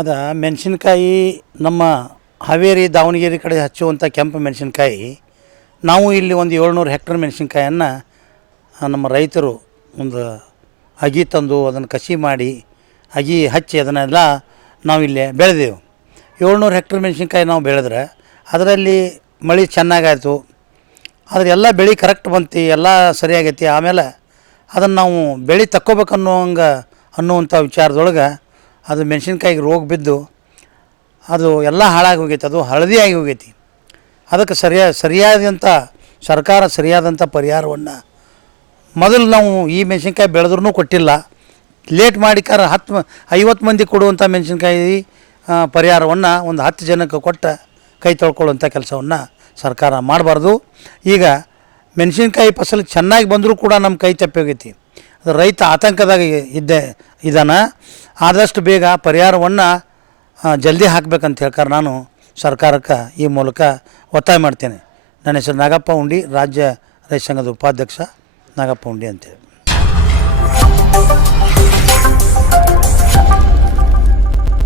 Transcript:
ಅದ ಮೆಣಸಿನ್ಕಾಯಿ ನಮ್ಮ ಹಾವೇರಿ ದಾವಣಗೆರೆ ಕಡೆ ಹಚ್ಚುವಂಥ ಕೆಂಪು ಮೆಣಸಿನ್ಕಾಯಿ ನಾವು ಇಲ್ಲಿ ಒಂದು 700 ಹೆಕ್ಟರ್ ಮೆಣಸಿನ್ಕಾಯನ್ನು ನಮ್ಮ ರೈತರು ಒಂದು ಅಗಿ ತಂದು ಅದನ್ನು ಕಸಿ ಮಾಡಿ ಅಗಿ ಹಚ್ಚಿ ಅದನ್ನೆಲ್ಲ ನಾವಿಲ್ಲಿ ಬೆಳೆದೆವು. 700 ಹೆಕ್ಟರ್ ಮೆಣಸಿನ್ಕಾಯಿ ನಾವು ಬೆಳೆದ್ರೆ ಅದರಲ್ಲಿ ಮಳೆ ಚೆನ್ನಾಗಾಯಿತು, ಆದರೆ ಎಲ್ಲ ಬೆಳೆ ಕರೆಕ್ಟ್ ಬಂತು, ಎಲ್ಲ ಸರಿಯಾಗೈತಿ. ಆಮೇಲೆ ಅದನ್ನು ನಾವು ಬೆಳೆ ತಕ್ಕೋಬೇಕು ಅನ್ನುವಂಥ ವಿಚಾರದೊಳಗೆ ಅದು ಮೆಣಸಿನ್ಕಾಯಿಗೆ ರೋಗ ಬಿದ್ದು ಅದು ಎಲ್ಲ ಹಾಳಾಗಿ ಹೋಗೈತಿ, ಅದು ಹಳದಿ ಆಗಿ ಹೋಗೈತಿ. ಅದಕ್ಕೆ ಸರಿಯಾದಂಥ ಸರ್ಕಾರ ಸರಿಯಾದಂಥ ಪರಿಹಾರವನ್ನು ಮೊದಲು ನಾವು ಈ ಮೆಣಸಿನ್ಕಾಯಿ ಬೆಳೆದ್ರೂ ಕೊಟ್ಟಿಲ್ಲ, ಲೇಟ್ ಮಾಡಿಕಾರ 50 ಮಂದಿ ಕೊಡುವಂಥ ಮೆಣಸಿನ್ಕಾಯಿ ಪರಿಹಾರವನ್ನು ಒಂದು 10 ಜನಕ್ಕೆ ಕೊಟ್ಟು ಕೈ ತೊಳ್ಕೊಳ್ಳುವಂಥ ಕೆಲಸವನ್ನು ಸರ್ಕಾರ ಮಾಡಬಾರ್ದು. ಈಗ ಮೆಣಸಿನ್ಕಾಯಿ ಫಸಲು ಚೆನ್ನಾಗಿ ಬಂದರೂ ಕೂಡ ನಮ್ಮ ಕೈ ತಪ್ಪಿ ಹೋಗೈತಿ. ಅದು ರೈತ ಆತಂಕದಾಗ ಇದ್ದಾನೆ. ಆದಷ್ಟು ಬೇಗ ಪರಿಹಾರವನ್ನು ಜಲ್ದಿ ಹಾಕಬೇಕಂತ ಹೇಳ್ತಾರೆ. ನಾನು ಸರ್ಕಾರಕ್ಕೆ ಈ ಮೂಲಕ ಒತ್ತಾಯ ಮಾಡ್ತೇನೆ. ನನ್ನ ಹೆಸರು ನಾಗಪ್ಪ ಉಂಡಿ, ರಾಜ್ಯ ರೈತ ಸಂಘದ ಉಪಾಧ್ಯಕ್ಷ ನಾಗಪ್ಪ ಉಂಡಿ ಅಂತೇಳಿ.